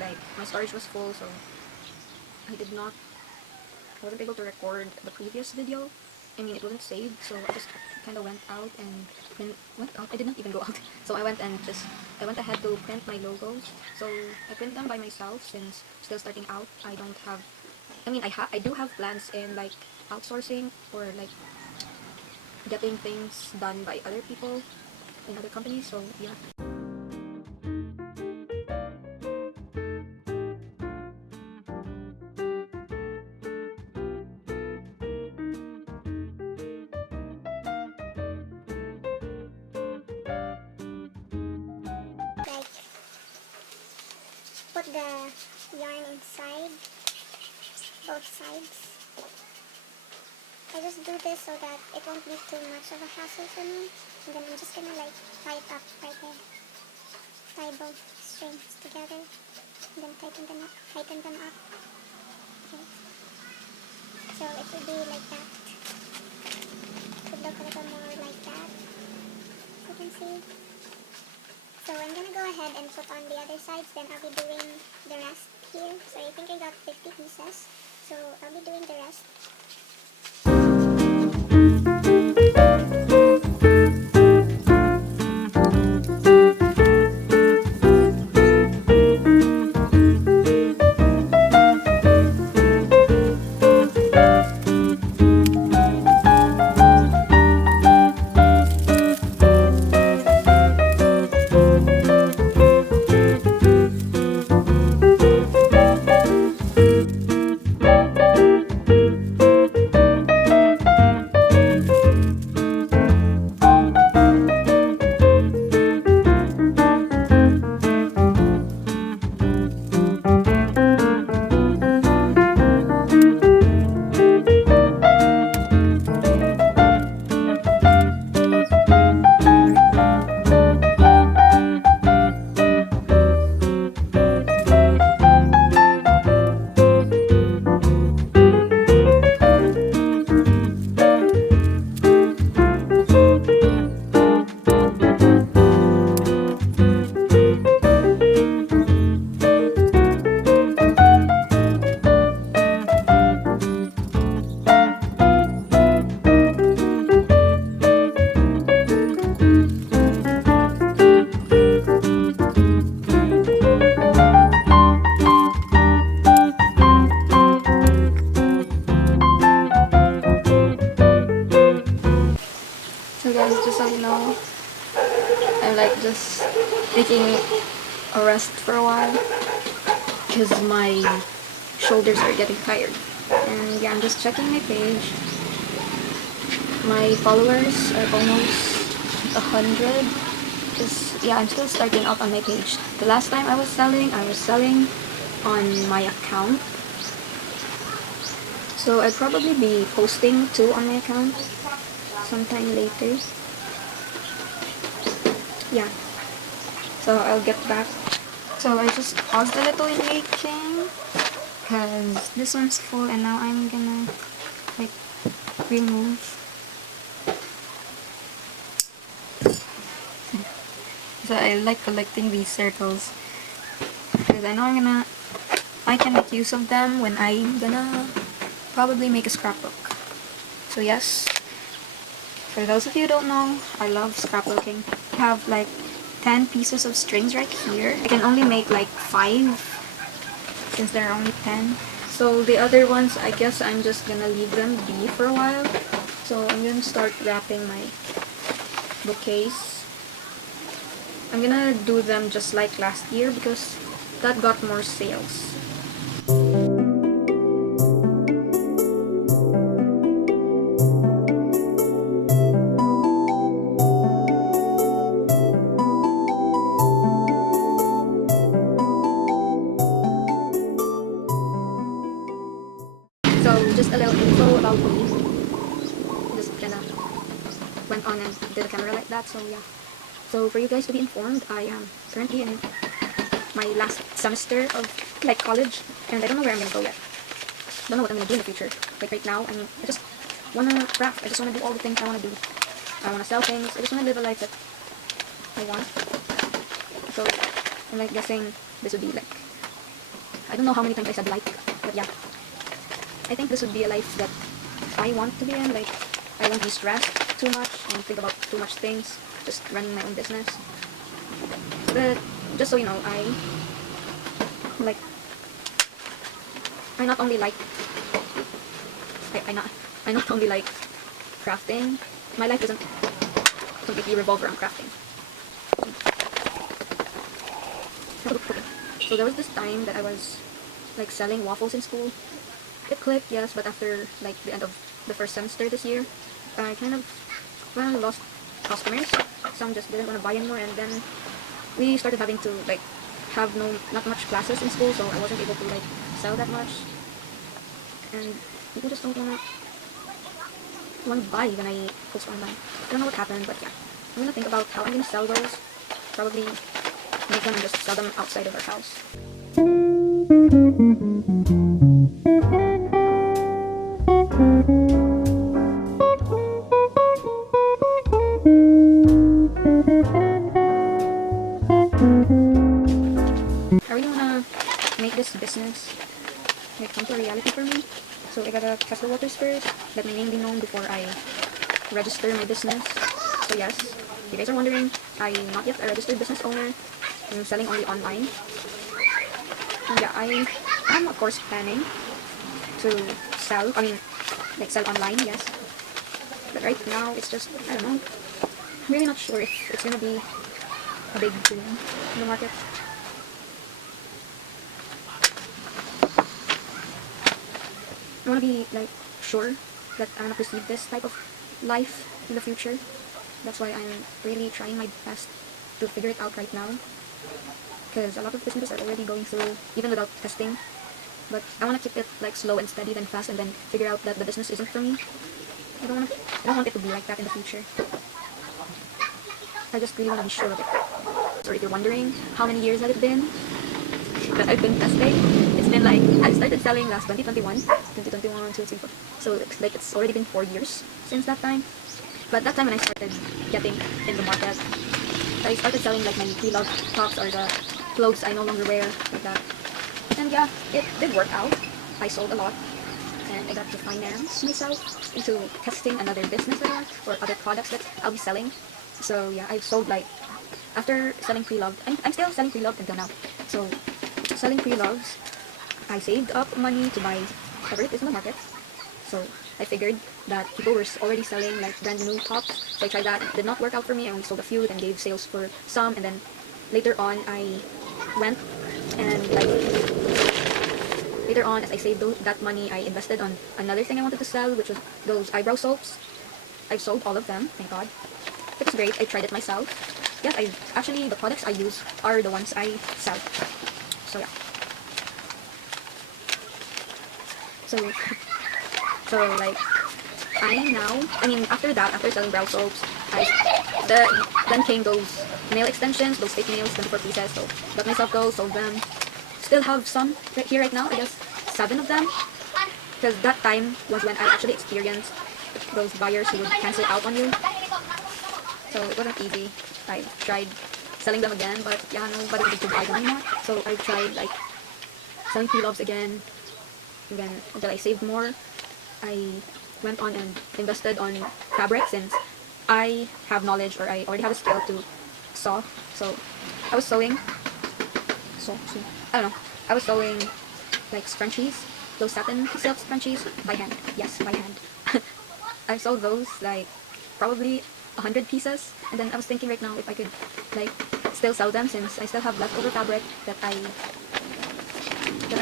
like my storage was full, so I wasn't able to record the previous video. I mean, it wasn't saved, so I just kind of went out and went out. I did not even go out. So I went ahead to print my logos. So I print them by myself since still starting out. I don't have. I mean, I do have plans in like outsourcing or like getting things done by other people in other companies. So yeah. Like, put the yarn inside both sides. I just do this so that it won't be too much of a hassle for me. And then I'm just gonna like tie it up right there. Tie both strings together. And then tighten them up. Okay. So it will be like that. It would look a little more like that. As you can see. So I'm gonna go ahead and put on the other sides, then I'll be doing the rest here. So I think I got 50 pieces. So I'll be doing the rest. So guys, just so you know, I'm like just taking a rest for a while because my shoulders are getting tired. And yeah, I'm just checking my page. My followers are almost 100. Because yeah, I'm still starting out on my page. The last time I was selling on my account. So I'd probably be posting too on my account sometime later. Yeah. So I'll get back. So I just paused a little in making because this one's full and now I'm gonna like remove. So I like collecting these circles because I know I can make use of them when I'm gonna probably make a scrapbook. So yes, for those of you who don't know, I love scrapbooking. I have like 10 pieces of strings right here. I can only make like 5 since there are only 10. So the other ones, I guess I'm just gonna leave them be for a while. So I'm gonna start wrapping my bouquets. I'm gonna do them just like last year because that got more sales. So just a little info about me. Just kinda went on and did a camera like that, so yeah. So for you guys to be informed, I am currently in my last semester of like college and I don't know where I'm gonna go yet. Don't know what I'm gonna do in the future. Like right now, I mean, I just wanna craft. I just wanna do all the things I wanna do. I wanna sell things. I just wanna live a life that I want. So I'm like guessing this would be like I don't know how many times I said like, but yeah. I think this would be a life that I want to be in. Like, I won't be stressed too much and think about too much things, just running my own business. But just so you know, like I not only like I not only like crafting. My life doesn't completely revolve around crafting. Okay. So there was this time that I was like selling waffles in school. It clicked, yes, but after like the end of the first semester this year, I kind of lost customers. Some just didn't want to buy anymore, and then we started having to like have not much classes in school, so I wasn't able to like sell that much, and people just don't want to buy when I post online. I don't know what happened, but yeah, I'm gonna think about how I'm gonna sell those. Probably make them and just sell them outside of our house. I really wanna make this business like come to a reality for me. So I gotta test the waters first, let my name be known before I register my business. So yes, if you guys are wondering, I'm not yet a registered business owner. I'm selling only online. And yeah, I am of course planning to sell, like sell online, yes. But right now, it's just, I don't know, I'm really not sure if it's gonna be a big boom in the market. I want to be like sure that I'm gonna pursue this type of life in the future. That's why I'm really trying my best to figure it out right now. Because a lot of businesses are already going through, even without testing. But I want to keep it like slow and steady, then fast, and then figure out that the business isn't for me. I don't want it to be like that in the future. I just really want to be sure of it. So if you're wondering how many years has it been that I've been testing, it's been like, I started selling last 2021, 2021, 2022. So it's like it's already been 4 years since that time. But that time when I started getting in the market, I started selling like my pre-loved tops or the clothes I no longer wear, like that. And yeah, it did work out. I sold a lot, and I got to finance myself into testing another business that I want, or other products that I'll be selling. So yeah, I've sold like, after selling pre-loved, I'm still selling pre-loved until now. So selling pre-loves, I saved up money to buy whatever it is in the market. So I figured that people were already selling like brand new tops, so I tried that. It did not work out for me. I only sold a few, then gave sales for some, and then later on I went and like later on, as I saved that money, I invested on another thing I wanted to sell, which was those eyebrow soaps. I've sold all of them, thank God. It was great. I tried it myself. Yes, actually the products I use are the ones I sell. So yeah. So like after that, after selling brow soaps, then came those nail extensions, those fake nails, 24 pieces. So got myself those, sold them. Still have some right here right now. I guess 7 of them. Because that time was when I actually experienced those buyers who would cancel out on you. So it wasn't easy. I tried selling them again, but yeah, nobody wanted to buy them anymore. So I tried like selling pre-loves again. And then until I saved more, I went on and invested on fabric, since I have knowledge, or I already have a skill to sew. So I was sewing. I don't know. I was sewing like scrunchies, those satin silk scrunchies by hand. Yes, by hand. I sold those like probably 100 pieces, and then I was thinking right now if I could like still sell them, since I still have leftover fabric that I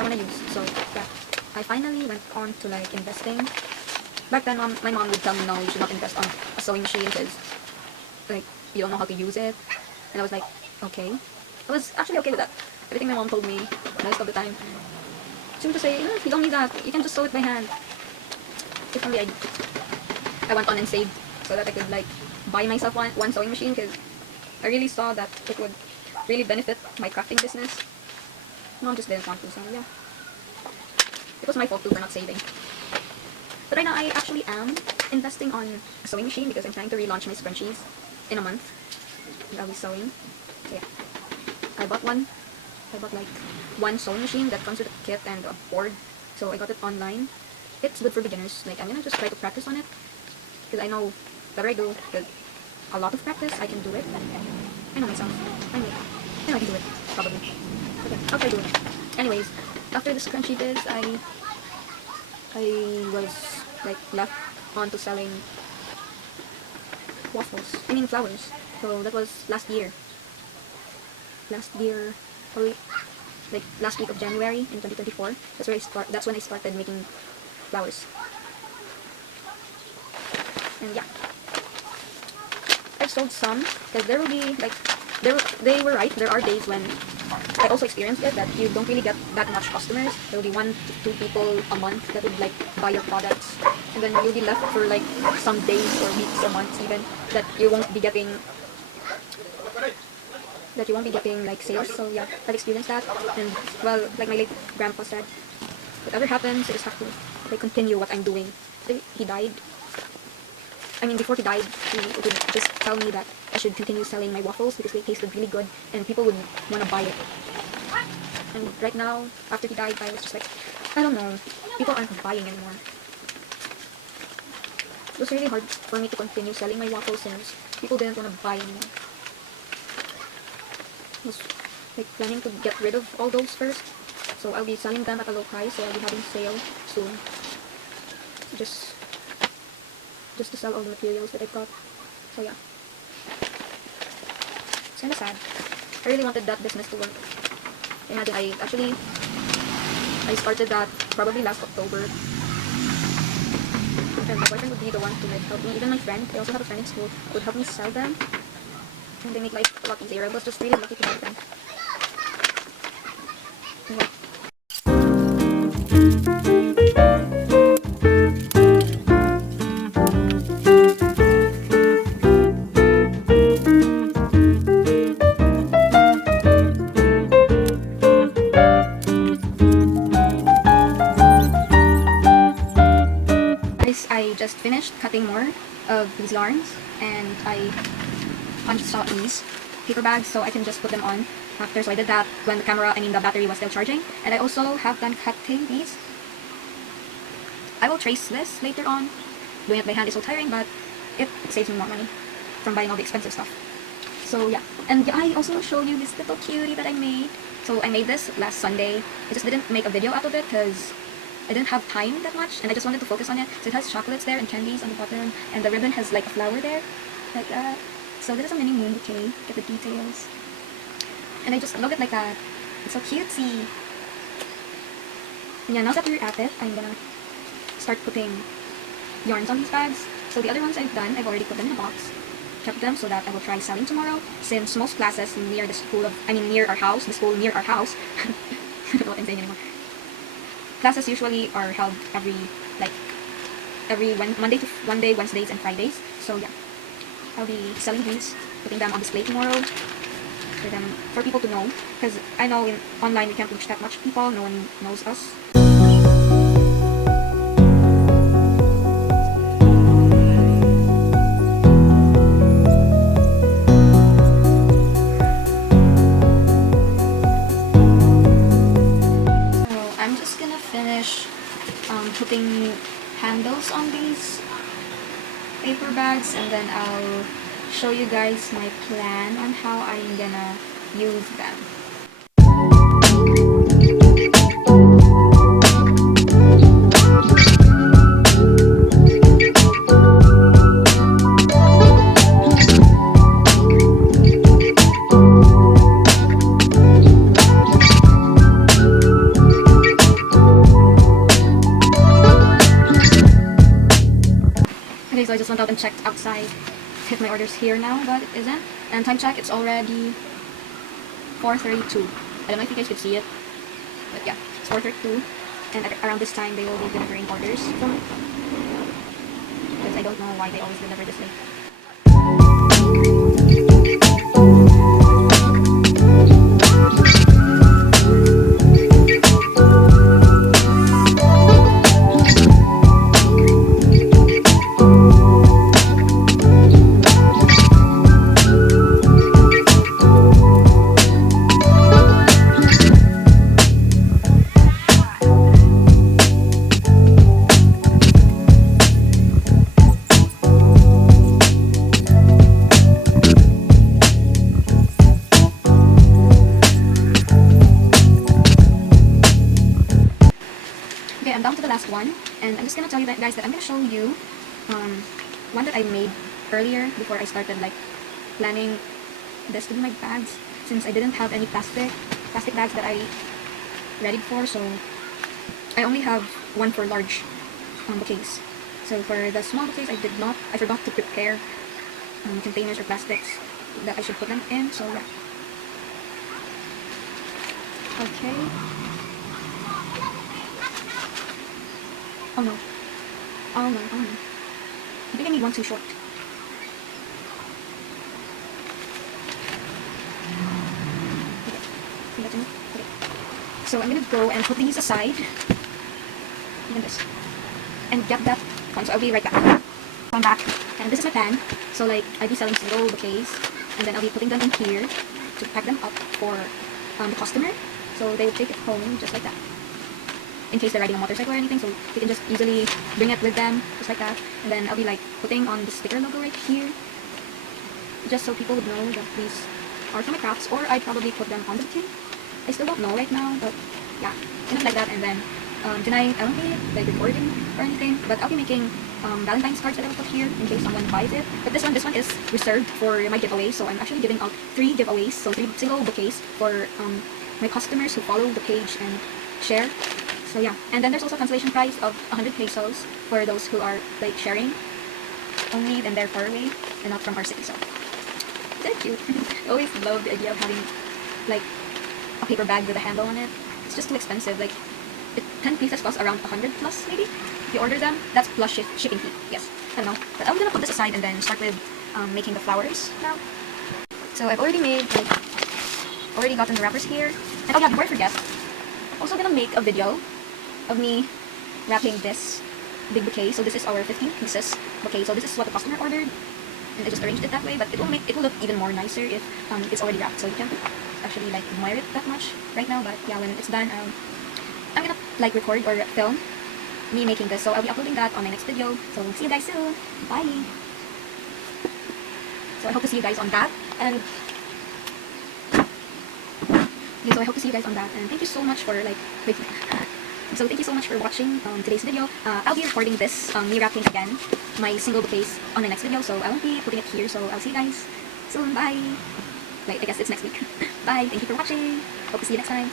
want to use. So yeah, I finally went on to like investing. Back then, my mom would tell me, no, you should not invest on a sewing machine because like you don't know how to use it. And I was like, okay. I was actually okay with that. Everything my mom told me most of the time, she would just say, no, you don't need that. You can just sew it by hand. If only I went on and saved so that I could like buy myself one sewing machine, because I really saw that it would really benefit my crafting business. Mom just didn't want to, so yeah. It was my fault too for not saving. But right now I actually am investing on a sewing machine because I'm trying to relaunch my scrunchies in a month. I'll be sewing. So yeah. I bought one I bought like one sewing machine that comes with a kit and a board. So I got it online. It's good for beginners. Like, I'm gonna just try to practice on it because I know the better I do with a lot of practice, I can do it. I know myself. I know I can do it, probably. Okay, I'll try doing it. Anyways, after the scrunchie biz, I was like left on to selling waffles. I mean flowers. So that was last year. Last year, probably like last week of January in 2024. That's when I started making flowers. And yeah, I've sold some because there will be like they were right. There are days when I also experienced it that you don't really get that much customers. There will be 1 to 2 people a month that would like buy your products, and then you'll be left for like some days or weeks or months even that you won't be getting like sales. So yeah, I've experienced that, and well, like my late grandpa said, whatever happens, you just have to like continue what I'm doing. He died. I mean, before he died, he would just tell me that I should continue selling my waffles because they tasted really good and people would want to buy it. And right now, after he died, I was just like, I don't know, people aren't buying anymore. It was really hard for me to continue selling my waffles since people didn't want to buy anymore. I was like planning to get rid of all those first, so I'll be selling them at a low price, so I'll be having sale soon. Just to sell all the materials that I've got. So yeah. It's kinda sad. I really wanted that business to work. Imagine, I started that probably last October. And my boyfriend would be the one to like help me. Even my friend, I also have a friend in school, would help me sell them. And they make life a lot easier. I was just really lucky to have them. Yeah. I just finished cutting more of these yarns and I punched out these paper bags so I can just put them on after. So I did that when the battery was still charging. And I also have done cutting these. I will trace this later on. Doing it by hand is so tiring, but it saves me more money from buying all the expensive stuff. So yeah, and I also show you this little cutie that I made. So I made this last Sunday. I just didn't make a video out of it because I didn't have time that much, and I just wanted to focus on it. So it has chocolates there and candies on the bottom, and the ribbon has like a flower there, like that. So this is a mini moon bouquet. Get the details. And I just love it like that. It's so cutesy. And yeah, now that we're at it, I'm gonna start putting yarns on these bags. So the other ones I've done, I've already put them in a box. Kept them so that I will try selling tomorrow. Since most classes near the school near our house, I don't know what I'm saying anymore. Classes usually are held every Monday, Wednesdays, and Fridays. So yeah, I'll be selling these, putting them on display tomorrow for people to know. Because I know online we can't reach that much people. No one knows us. Putting handles on these paper bags, and then I'll show you guys my plan on how I'm gonna use them. Okay, so I just went out and checked outside. Hit my orders here now, but it isn't. And time check, it's already 4:32. I don't know if you guys could see it, but yeah, it's 4:32. And around this time, they will be delivering orders from it. Because I don't know why they always deliver this late. the last one, and I'm just gonna tell you that, guys, that I'm gonna show you one that I made earlier before I started like planning this to be my bags, since I didn't have any plastic bags that I ready for, so I only have one for large bouquets. So for the small bouquets, I forgot to prepare containers or plastics that I should put them in, so yeah. Okay. Oh no. Oh no, oh no. I think I need one too short. Okay. See that's enough? Okay. So I'm gonna go and put these aside. Even this. And get that one. So I'll be right back. I'm back. And this is my pan. So like I'll be selling single bouquets. And then I'll be putting them in here to pack them up for the customer. So they will take it home just like that. In case they're riding a motorcycle or anything, so they can just easily bring it with them, just like that. And then I'll be like putting on the sticker logo right here, just so people would know that these are from my crafts, or I'd probably put them on the bouquet. I still don't know right now, but yeah, kind of like that. And then tonight I won't be like recording or anything, but I'll be making Valentine's cards that I will put here in case someone buys it. But this one is reserved for my giveaway, so I'm actually giving out 3 giveaways, so 3 single bouquets for my customers who follow the page and share. So yeah, and then there's also a cancellation price of 100 pesos for those who are like sharing only and they're far away and not from our city. So they're cute. I always love the idea of having like a paper bag with a handle on it. It's just too expensive. Like 10 pieces cost around 100 plus maybe. If you order them, that's plus shipping fee. Yes, I don't know. But I'm gonna put this aside and then start with making the flowers now. So I've already made already gotten the wrappers here. And oh yeah, before I forget, I'm also gonna make a video of me wrapping this big bouquet. So this is our 15 pieces bouquet. So this is what the customer ordered, and I just arranged it that way. But it will look even more nicer if it's already wrapped. So you can't actually like admire it that much right now. But yeah, when it's done, I'm gonna like record or film me making this. So I'll be uploading that on my next video. So see you guys soon. Bye. So I hope to see you guys on that. And yeah, so I hope to see you guys on that. And thank you so much for like wait. So thank you so much for watching today's video. I'll be recording this, me wrapping again, my single bouquets on my next video, so I won't be putting it here, so I'll see you guys soon. Bye! Wait, I guess it's next week. Bye! Thank you for watching! Hope to see you next time.